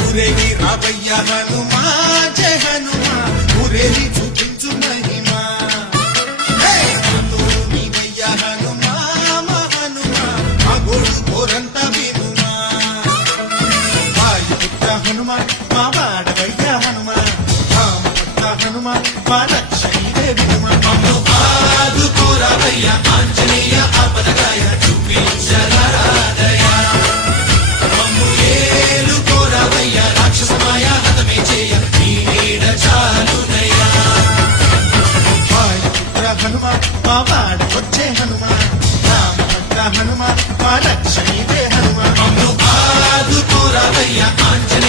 ఊరేగి రావయ్య హనుమా జయ హనుమా ఊరేగి చూపించు మహిమా నీవయ్య హనుమా మా హనుమా మా గోడు కోరంత వినుమా వాయుపుత్ర హనుమా మా వాడవయ్య హనుమా రామపుత్ర హనుమా మా రక్షణే వినుమా మమ్ము ఆదుకోరావయ్య ఆంజనేయ ఆపదగాయ చూపించరాదయ మమ్ము ఏలుకోరావయ్య రాక్షసమాయ హతమే చేయ నీ నీడ చాలునయ్యా వాయుపుత్ర హనుమా మా వాడవచ్చే హనుమా రామపుత్ర హనుమా మా రక్షణే హనుమా మమ్ము ఆదుకోరావయ్య ఆంజనేయ